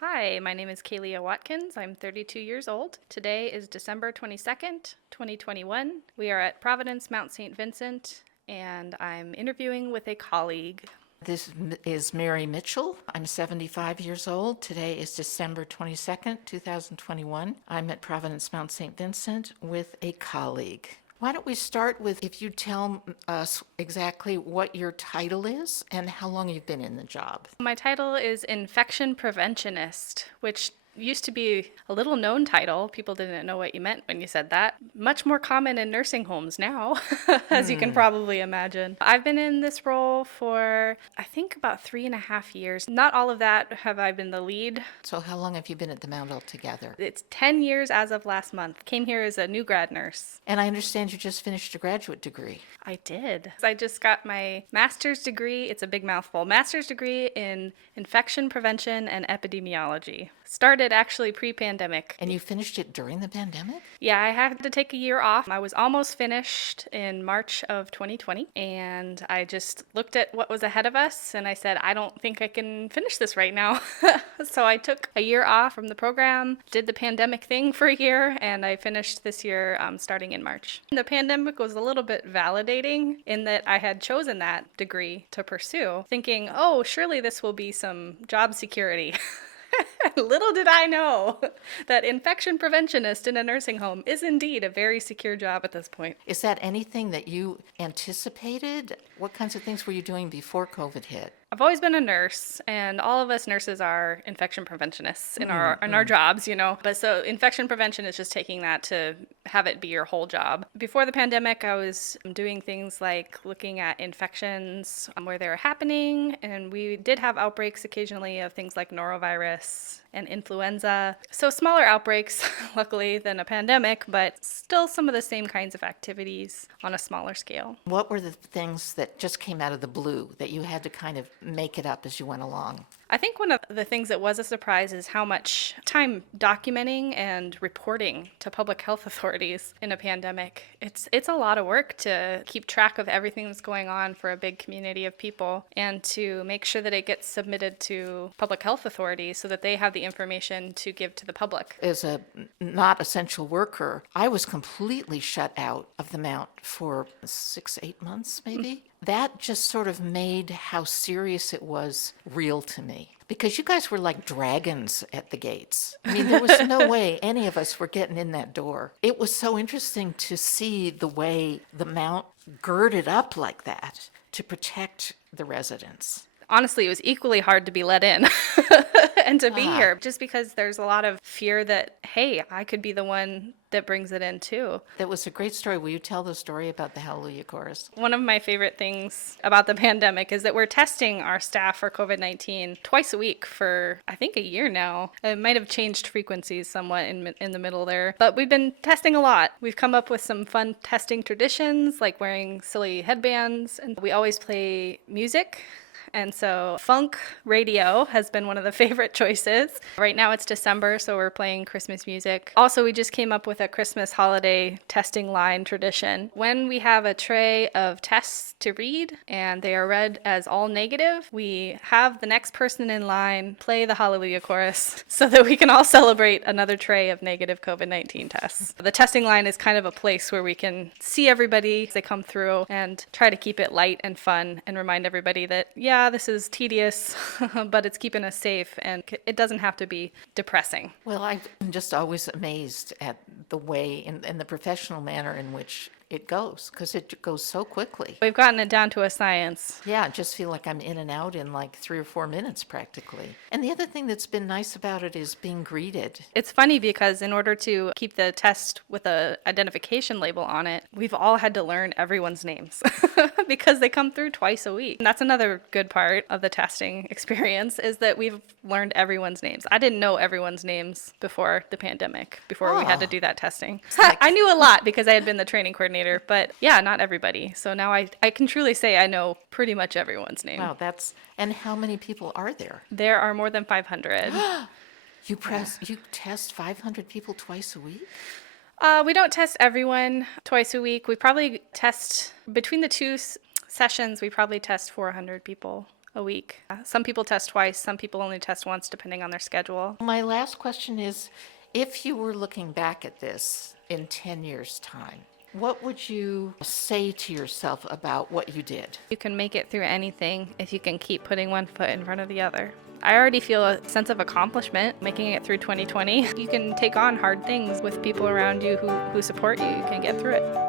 Hi, my name is Kaylea Watkins. I'm 32 years old. Today is December 22nd, 2021. We are at Providence Mount Saint Vincent, and I'm interviewing with a colleague. This is Mary Mitchell. I'm 75 years old. Today is December 22nd, 2021. I'm at Providence Mount Saint Vincent with a colleague. Why don't we start with if you tell us exactly what your title is and how long you've been in the job? My title is Infection Preventionist, which used to be a little known title. People didn't know what you meant when you said that. Much more common in nursing homes now, as you can probably imagine. I've been in this role for, I think, about 3.5 years. Not all of that have I been the lead. So how long have you been at the Mount altogether? It's 10 years as of last month. Came here as a new grad nurse. And I understand you just finished a graduate degree. I did. I just got my master's degree. It's a big mouthful. Master's degree in infection prevention and epidemiology. Started actually pre-pandemic. And you finished it during the pandemic? Yeah, I had to take a year off. I was almost finished in March of 2020, and I just looked at what was ahead of us, and I said, I don't think I can finish this right now. So I took a year off from the program, did the pandemic thing for a year, and I finished this year starting in March. The pandemic was a little bit validating in that I had chosen that degree to pursue, thinking, oh, surely this will be some job security. Little did I know that infection preventionist in a nursing home is indeed a very secure job at this point. Is that anything that you anticipated? What kinds of things were you doing before COVID hit? I've always been a nurse, and all of us nurses are infection preventionists in our jobs, But so infection prevention is just taking that to have it be your whole job. Before the pandemic, I was doing things like looking at infections where they were happening, and we did have outbreaks occasionally of things like norovirus and influenza. So smaller outbreaks, luckily, than a pandemic, but still some of the same kinds of activities on a smaller scale. What were the things that just came out of the blue that you had to kind of make it up as you went along? I think one of the things that was a surprise is how much time documenting and reporting to public health authorities in a pandemic. It's a lot of work to keep track of everything that's going on for a big community of people and to make sure that it gets submitted to public health authorities so that they have the information to give to the public. As a not essential worker, I was completely shut out of the Mount for 6-8 months, maybe. That just sort of made how serious it was real to me. Because you guys were like dragons at the gates. I mean, there was no way any of us were getting in that door. It was so interesting to see the way the Mount girded up like that to protect the residents. Honestly, it was equally hard to be let in and to be here, just because there's a lot of fear that, hey, I could be the one that brings it in too. That was a great story. Will you tell the story about the Hallelujah Chorus? One of my favorite things about the pandemic is that we're testing our staff for COVID-19 twice a week for, I think, a year now. It might have changed frequencies somewhat in the middle there, but we've been testing a lot. We've come up with some fun testing traditions, like wearing silly headbands, and we always play music. And so funk radio has been one of the favorite choices. Right now it's December, so we're playing Christmas music. Also, we just came up with a Christmas holiday testing line tradition. When we have a tray of tests to read and they are read as all negative, we have the next person in line play the Hallelujah Chorus so that we can all celebrate another tray of negative COVID-19 tests. The testing line is kind of a place where we can see everybody as they come through and try to keep it light and fun and remind everybody that, yeah, this is tedious, but it's keeping us safe, and it doesn't have to be depressing. Well, I'm just always amazed at the way and the professional manner in which it goes, because it goes so quickly. We've gotten it down to a science. Yeah, I just feel like I'm in and out in like 3 or 4 minutes practically. And the other thing that's been nice about it is being greeted. It's funny because in order to keep the test with a identification label on it, we've all had to learn everyone's names because they come through twice a week. And that's another good part of the testing experience is that we've learned everyone's names. I didn't know everyone's names before the pandemic, before we had to do that testing. I knew a lot because I had been the training coordinator, but yeah, not everybody. So now I can truly say I know pretty much everyone's name. Wow, and how many people are there? There are more than 500. You test 500 people twice a week? We don't test everyone twice a week. We probably test, between the two sessions, we probably test 400 people a week. Some people test twice, some people only test once, depending on their schedule. My last question is, if you were looking back at this in 10 years' time, what would you say to yourself about what you did? You can make it through anything if you can keep putting one foot in front of the other. I already feel a sense of accomplishment making it through 2020. You can take on hard things with people around you who support you. You can get through it.